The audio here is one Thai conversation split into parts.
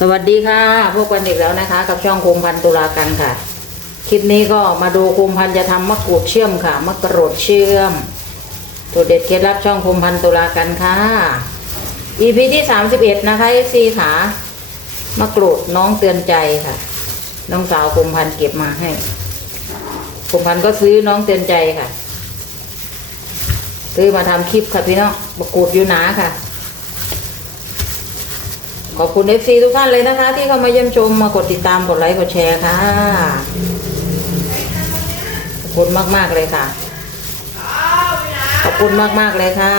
สวัสดีค่ะ พบกันอีกแล้วนะคะ กับช่องคุมพันตุลากันค่ะ คลิปนี้ก็มาดูคุมพันจะทำมะกรูดเชื่อมค่ะมะกรูดเชื่อมตัวเด็ดเคล็ดลับช่องคุมพันตุลากันค่ะ EP ที่สามสิบเอ็ดนะคะ FC ค่ะมะกรูดน้องเตือนใจค่ะ น้องสาวคุมพันเก็บมาให้คุมพันก็ซื้อน้องเตือนใจค่ะ ซื้อมาทำคลิปค่ะพี่น้องมะกรูดอยู่หนาค่ะ ขอบคุณ FC ทุกท่านเลยนะคะ ที่เข้ามาเยี่ยมชมมากดติดตามกดไลค์กดแชร์ค่ะขอบคุณมากๆเลยค่ะ ขอบคุณมากๆเลยค่ะ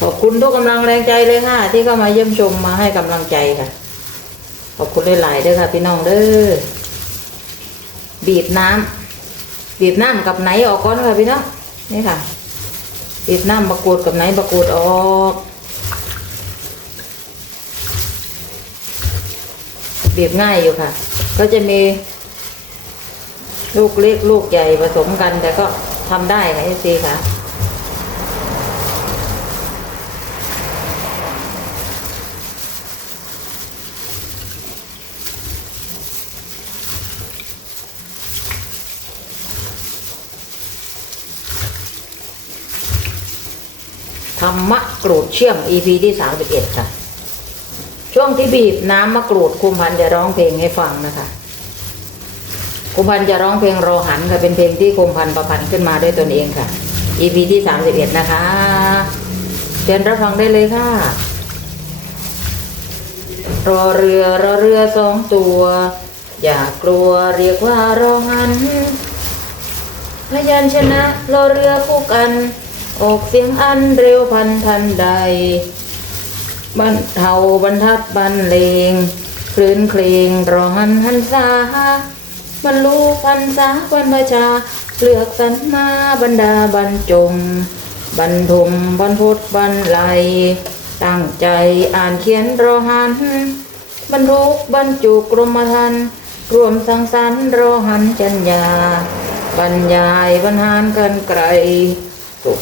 ขอบคุณทุกกำลังแรงใจเลยค่ะ ที่เข้ามาเยี่ยมชมมาให้กำลังใจค่ะ ขอบคุณหลายๆด้อค่ะพี่น้องเด้อบีบน้ำบีบน้ำกับไหนออกก่อนค่ะพี่น้องนี่ค่ะ บีบน้ำมะกรูดกับไหนมะกรูดออกบีบง่ายอยู่ค่ะ ก็จะมี ลูกเล็กลูกใหญ่ผสมกันแต่ก็ทำได้ค่ะซีค่ะ ทำมะกรูดเชื่อม EP ที่สามสิบเอ็ดค่ะ ช่วงที่บีบน้ำมะกรูดคุมพันจะร้องเพลงให้ฟังนะคะคุมพันจะร้องเพลงรอหันค่ะเป็นเพลงที่คุมพันประพันธ์ขึ้นมาด้วยตนเองค่ะ EP ที่สามสิบเอ็ดนะคะเชิญรับฟังได้เลยค่ะ รอเรือรอเรือสองตัว อย่ากลัวเรียกว่ารอหันพยัญชนะรอเรือคู่กัน ออกเสียงอันเร็วพันทันใดบรรเทาบรรทัดบรรเลงคลื่นเคลงรอหันหันสาบรรลุพันษาบรรพชาเลือกสรรมาบรรดาบรรจงบรรทมบรรพุทธบรรไลยตั้งใจอ่านเขียนรอหัน บรรทุกบรรจุกรมธรรม์รวมสังสรรค์รอหันจัญญาบรรยายบรรหารกันไกลสุข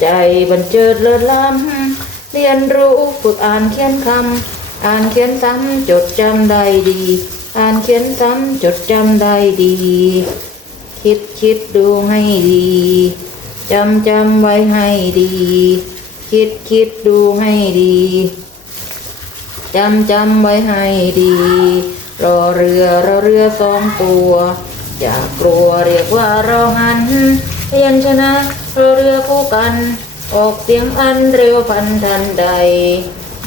ใจบรรเจิดเลิศล้ำเรียนรู้ฝึกอ่านเขียนคำอ่านเขียนซ้ำจดจำได้ดี อ่านเขียนซ้ำจดจำได้ดี คิดคิดดูให้ดีจำจำไว้ให้ดี คิดคิดดูให้ดีจำจำไว้ให้ดี รอเรือรอเรือสองตัว อย่ากลัวเรียกว่ารอหันยัญชนะ เรือคู่กัน ออกเสียงอันเร็วพันทันใด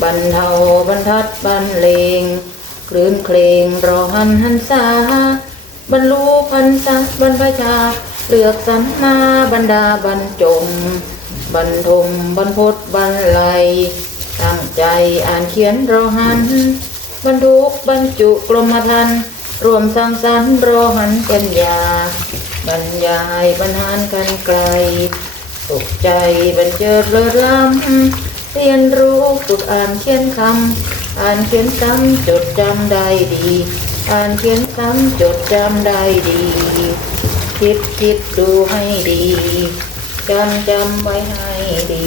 บรรเทาบรรทัดบรรเลงคลื่นเคลงรอหันหันษาบรรลุพันษาบรรพชาเลือกสรรมาบรรดาบรรจงบรรทมบรรพตบรรไลยตั้งใจอ่านเขียนรอหันบรรทุกบรรจุกรมธรรม์ รวมสร้างสรรค์รอหันป็นยาบรรยายบรรหารกันไกลตกใจบรรเจิดเลิศล้ำเรียนรู้ฝึกอ่านเขียนคำอ่านเขียนซ้ำจดจำได้ดี อ่านเขียนซ้ำจดจำได้ดี คิดคิดดูให้ดีจำจำไว้ให้ดี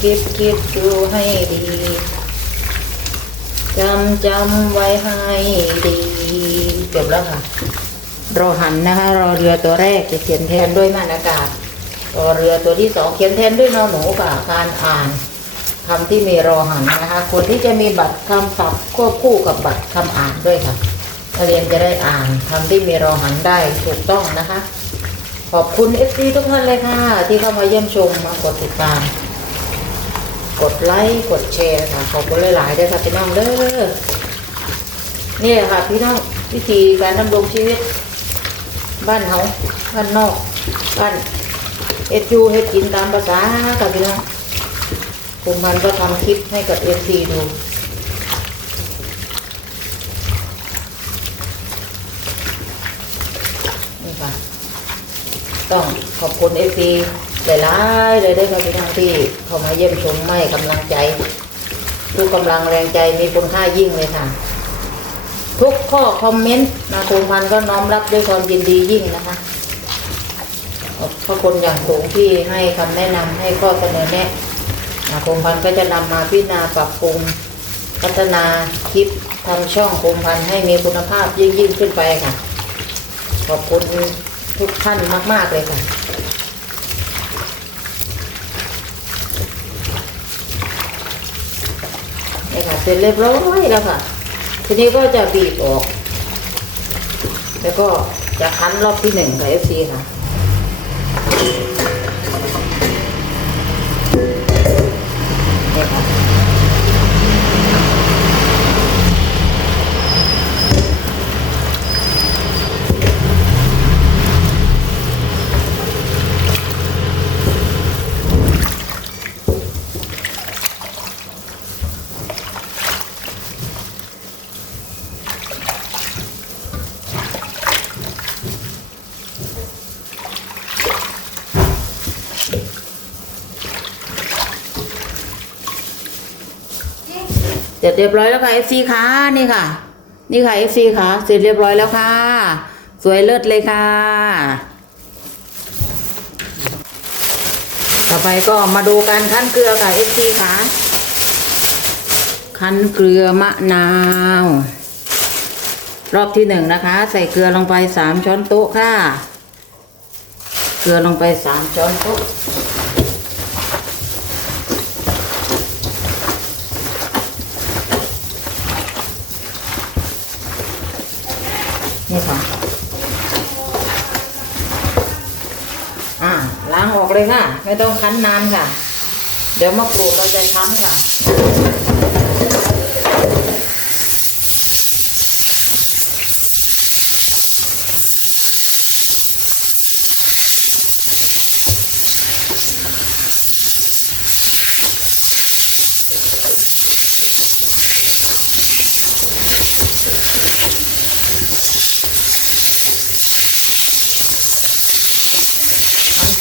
คิดคิดดูให้ดี จำจำไว้ให้ดีจบแล้วค่ะ รอหันนะคะรอเรือตัวแรกจะเขียนแทนด้วยม่านอากาศรอเรือตัวที่สองเขียนแทนด้วยนอนหนูค่ะการอ่านคำที่มีรอหันนะคะ คนที่จะมีบัตรคำศัพท์ควบคู่กับบัตรคำอ่านด้วยค่ะนักเรียนจะได้อ่านคำที่มีรอหันได้ถูกต้องนะคะ ขอบคุณเอฟซีทุกท่านเลยค่ะ ที่เข้ามาเยี่ยมชมมากดติดตาม กดไลค์กดแชร์ค่ะขอบคุณหลายๆด้วยค่ะพี่น้องเด้อนี่แหละค่ะพี่น้องวิธีการดำรงชีวิต บ้านเฮาบ้านนอก บ้านเอ็ดยูเฮ็ดกินตามภาษากับพี่น้องคุมพันก็ทำคลิปให้กับเอฟซีดูนี่ค่ะต้องขอบคุณเอฟซี หลายๆเลยได้ค่ะพี่น้องที่เข้ามาเยี่ยมชมให้กำลังใจทุกกำลังแรงใจมีคุณค่ายิ่งเลยค่ะ ทุกข้อคอมเมนต์นะครูพันก็น้อมรับด้วยความยินดียิ่งนะคะขอบพระคุณอย่างสูงที่ให้คำแนะนำให้ข้อเสนอแนะนะครูพันก็จะนำมาพิจารณาปรับปรุงพัฒนาคลิปทำช่องครูพันให้มีคุณภาพยิ่งยิ่งขึ้นไปค่ะ ขอบคุณทุกท่านมาก ๆ เลยค่ะ นี่ค่ะเสร็จเรียบร้อยแล้วค่ะ ทีนี้ก็จะบีบออก แล้วก็จะคั้นรอบที่หนึ่งค่ะเอฟซีค่ะ นี่ค่ะ เร็จเรียบร้อยแล้วค่ะ FC ค่ะนี่ค่ะ นี่ค่ะ FC ค่ะ เสร็จเรียบร้อยแล้วค่ะ สวยเลิศเลยค่ะ ต่อไปก็มาดูการคั้นเกลือค่ะ FC ค่ะ คั้นเกลือมะนาว รอบที่หนึ่งนะคะ ใส่เกลือลงไปสามช้อนโต๊ะค่ะ เกลือลงไปสามช้อนโต๊ะ นี่ค่ะ อ่า ล้างออก เลยค่ะ ไม่ต้องคั้นนานค่ะ เดี๋ยวมะกรูดเราจะช้ำค่ะ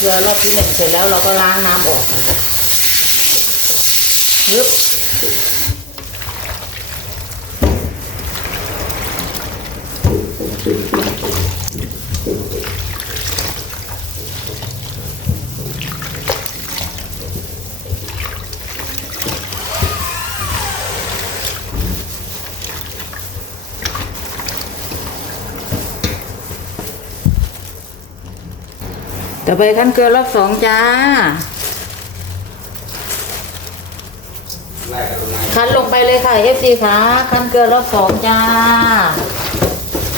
ลือรอบที่หนึ่งเสร็จแล้วเราก็ล้างน้ำออกค่ะ ยึบต่อไปขั้นเกลือรอบสองจ้า คั้นลงไปเลยค่ะ FC ค่ะคั้นเกลือรอบสองจ้า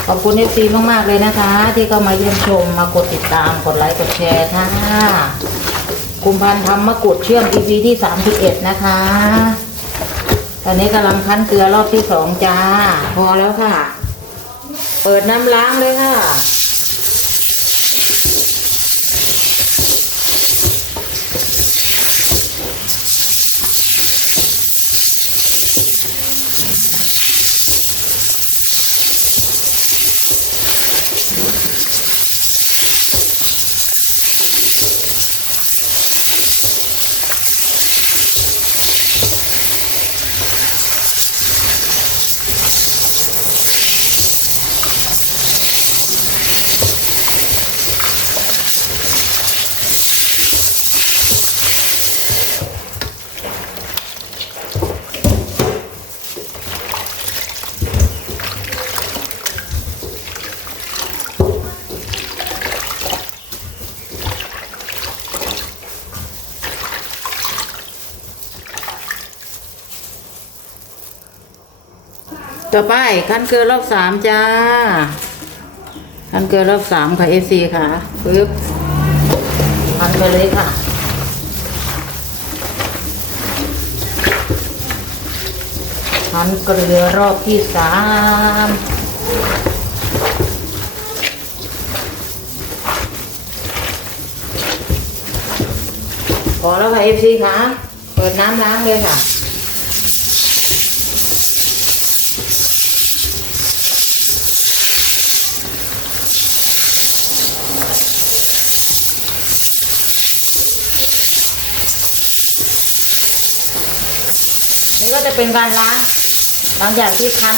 ขอบคุณ FC มาก ๆ เลยนะคะ ที่เข้ามาเยี่ยมชมมากดติดตามกดไลค์กดแชร์ค่ะคุมพันธ์ทำมะกรูดเชื่อม EP ที่31นะคะ ตอนนี้กำลังคั้นเกลือรอบที่สองจ้า พอแล้วค่ะ เปิดน้ำล้างเลยค่ะ ต่อไปคั้นเกลือรอบสามจ้าคั้นเกลือรอบสามค่ะเอซีค่ะปึ๊บคั้นไปเลยค่ะคั้นเกลือรอบที่สามพอแล้วค่ะเอฟซีค่ะ เปิดน้ำล้างเลยค่ะ จะเป็นการล้างหลังจากที่คั้น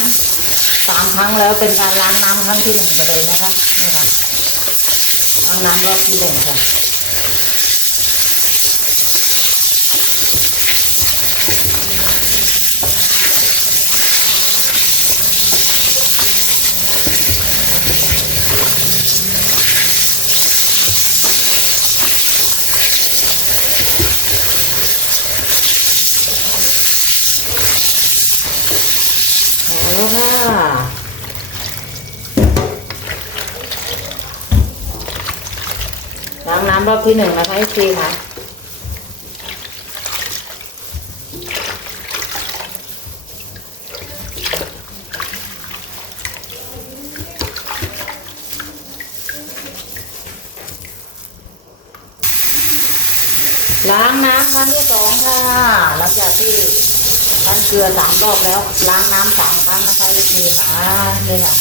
สามครั้งแล้วเป็นการล้างน้ำครั้งที่หนึ่งไปเลยนะคะนี่ค่ะล้างน้ำรอบที่หนึ่งค่ะ เอาแล้วค่ะ ล้างน้ำรอบที่หนึ่งนะคะไอซีค่ะล้างน้ำครั้งที่สองค่ะ หลังจากที่ล้างเกลือสามรอบแล้ว ล้างน้ำสามครั้งนะคะวิธีค่ะนี่ค่ะ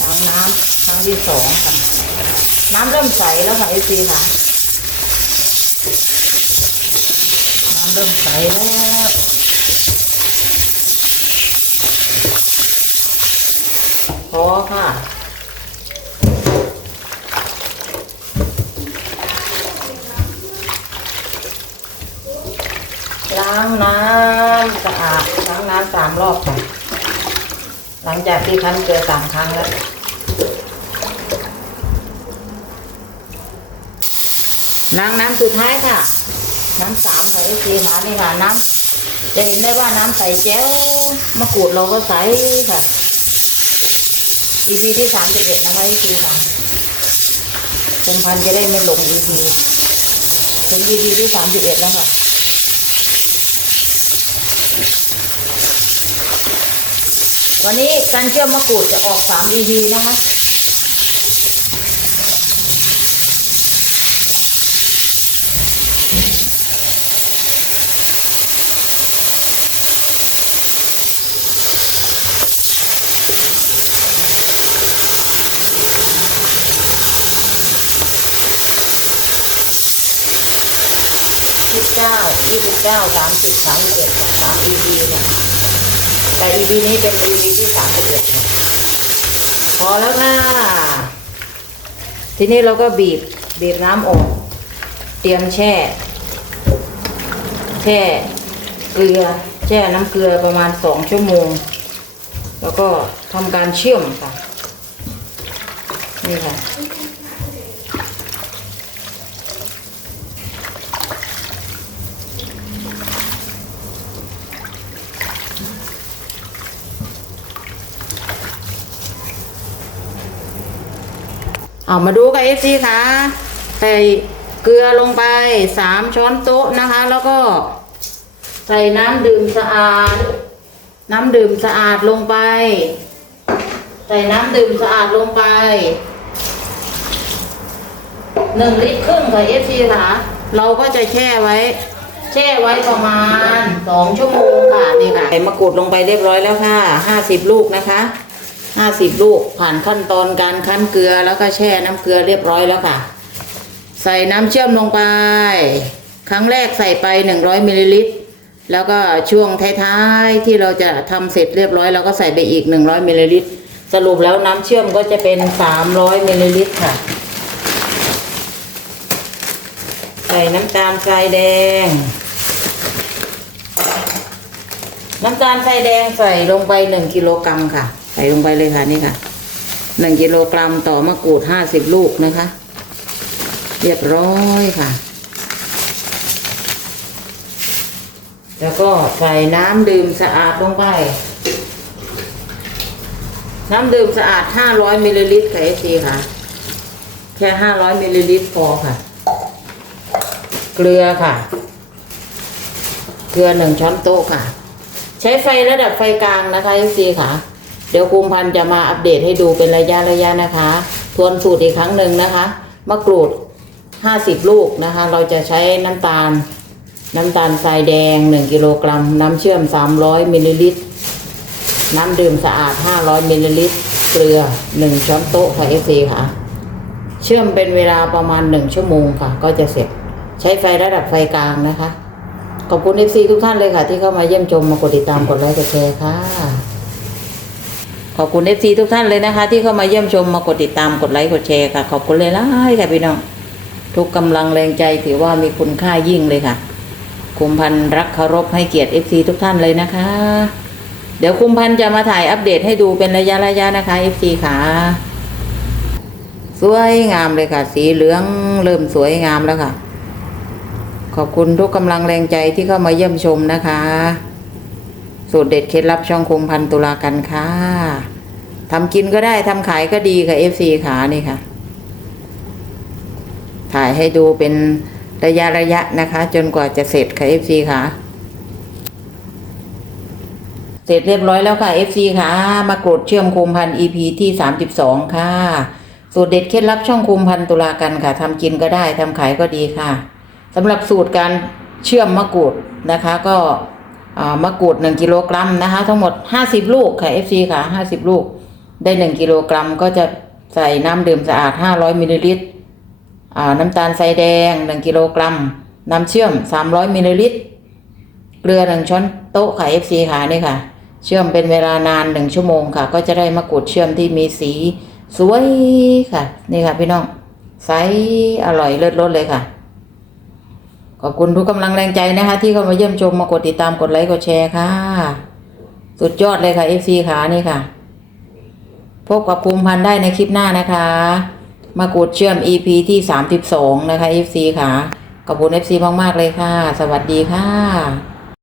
ล้างน้ำครั้ง ที่สองค่ะ น้ำเริ่มใสแล้วค่ะวิธีค่ะ น้ำเริ่มใสแล้วพอค่ะล้างน้ำสะอาดล้างน้ำสามรอบค่ะหลังจากที่คั้นเกลือสามครั้งแล้ว ล้างน้ำสุดท้ายค่ะ น้ำสามใส่สีขานี่ค่ะน้ำจะเห็นได้ว่าน้ำใสแจ้วมะกรูดเราก็ใสค่ะ EP ที่สามสิบเอ็ดนะคะพี่ซีค่ะคุมพันจะได้ไม่หลง EP ถึง EP ที่สามสิบเอ็ดแล้วค่ะวันนี้การเชื่อมมะกรูดจะออกสาม EP นะคะ ยี่สิบเก้าสามสิบสามสิบเอ็ดสาม EP เนี่ย แต่ EP นี้เป็น EP ที่สามสิบเอ็ดค่ะพอแล้วค่ะ ทีนี้เราก็บีบบีบน้ำออก เตรียมแช่ แช่เกลือ แช่น้ำเกลือประมาณสองชั่วโมง แล้วก็ทำการเชื่อมค่ะ นี่ค่ะ เอามาดูกับเอฟซีค่ะใส่เกลือลงไปสามช้อนโต๊ะนะคะ แล้วก็ใส่น้ำดื่มสะอาด น้ำดื่มสะอาดลงไป ใส่น้ำดื่มสะอาดลงไปหนึ่งลิตรครึ่งค่ะเอฟซีค่ะ เราก็จะแช่ไว้ แช่ไว้ประมาณสองชั่วโมงค่ะนี่ค่ะใส่มะกรูดลงไปเรียบร้อยแล้วค่ะห้าสิบลูกนะคะ ห้าสิบลูกผ่านขั้นตอนการคั้นเกลือแล้วก็แช่น้ำเกลือเรียบร้อยแล้วค่ะ ใส่น้ำเชื่อมลงไป ครั้งแรกใส่ไปหนึ่งร้อยมิลลิลิตรแล้วก็ช่วงท้ายๆที่เราจะทำเสร็จเรียบร้อยเราก็ใส่ไปอีกหนึ่งร้อยมิลลิลิตรสรุปแล้วน้ำเชื่อมก็จะเป็นสามร้อยมิลลิลิตรค่ะ ใส่น้ำตาลทรายแดง น้ำตาลทรายแดงใส่ลงไปหนึ่งกิโลกรัมค่ะ ใส่ลงไปเลยค่ะนี่ค่ะหนึ่งกิโลกรัมต่อมะกรูดห้าสิบลูกนะคะ เรียบร้อยค่ะ แล้วก็ใส่น้ำดื่มสะอาดลงไป น้ำดื่มสะอาดห้าร้อยมิลลิลิตรค่ะเอซีค่ะ แค่ห้าร้อยมิลลิลิตรพอค่ะ เกลือค่ะ เกลือหนึ่งช้อนโต๊ะค่ะ ใช้ไฟระดับไฟกลางนะคะทุกทีค่ะ เดี๋ยวคุมพันธ์จะมาอัปเดตให้ดูเป็นระยะระยะนะคะ ทวนสูตรอีกครั้งหนึ่งนะคะมะกรูด 50 ลูกนะคะ เราจะใช้น้ำตาล น้ำตาลทรายแดง 1 กิโลกรัม น้ำเชื่อม 300มิลลิลิตร น้ำดื่มสะอาด 500มิลลิลิตร เกลือหนึ่งช้อนโต๊ะค่ะ FC ค่ะ เชื่อมเป็นเวลาประมาณหนึ่งชั่วโมงค่ะ ก็จะเสร็จ ใช้ไฟระดับไฟกลางนะคะ ขอบคุณ FC ทุกท่านเลยค่ะ ที่เข้ามาเยี่ยมชม มากดติดตาม กดไลค์ กดแชร์ค่ะ ขอบคุณ FC ทุกท่านเลยนะคะ ที่เข้ามาเยี่ยมชมมากดติดตามกดไลค์กดแชร์ค่ะ ขอบคุณเลยล่ะค่ะพี่น้อง ทุกกำลังแรงใจถือว่ามีคุณค่ายิ่งเลยค่ะ คุมพันรักเคารพให้เกียรติ FC ทุกท่านเลยนะคะ เดี๋ยวคุมพันจะมาถ่ายอัปเดตให้ดูเป็นระยะระยะนะคะ FC ค่ะ สวยงามเลยค่ะ สีเหลืองเริ่มสวยงามแล้วค่ะ ขอบคุณทุกกำลังแรงใจที่เข้ามาเยี่ยมชมนะคะ สูตรเด็ดเคล็ดลับช่องคุมพันธ์ตุลากันค่ะทำกินก็ได้ทำขายก็ดีค่ะ FC ขานี่ค่ะ ถ่ายให้ดูเป็นระยะระยะนะคะ จนกว่าจะเสร็จค่ะ FC ค่ะเสร็จเรียบร้อยแล้วค่ะ FC ค่ะ มากดเชื่อมคุมพัน EP ที่32ค่ะ สูตรเด็ดเคล็ดลับช่องคุมพันตุลากันค่ะทำกินก็ได้ทำขายก็ดีค่ะสำหรับสูตรการเชื่อมมะกรูดนะคะ ก็ มะกรูด 1 กิโลกรัมนะคะ ทั้งหมด 50 ลูกค่ะ FC ค่ะ 50 ลูก ได้ 1 กิโลกรัมก็จะใส่น้ำดื่มสะอาด 500มิลลิลิตรน้ำตาลทรายแดง 1 กิโลกรัม น้ำเชื่อม 300มิลลิลิตร เกลือ 1 ช้อนโต๊ะค่ะ FC ค่ะนี่ค่ะ เชื่อมเป็นเวลานาน 1 ชั่วโมงค่ะ ก็จะได้มะกรูดเชื่อมที่มีสีสวยค่ะ นี่ค่ะพี่น้อง ใสอร่อยเลิศรสเลยค่ะ ขอบคุณทุกกำลังแรงใจนะคะ ที่เข้ามาเยี่ยมชมมากดติดตามกดไลค์กดแชร์ค่ะ สุดยอดเลยค่ะเอฟซีขานี่ค่ะ พบกับภูมิพันธ์ได้ในคลิปหน้านะคะ มากดเชื่อม EP ที่32นะคะ FC ค่ะขอบคุณ FC มากๆเลยค่ะ สวัสดีค่ะ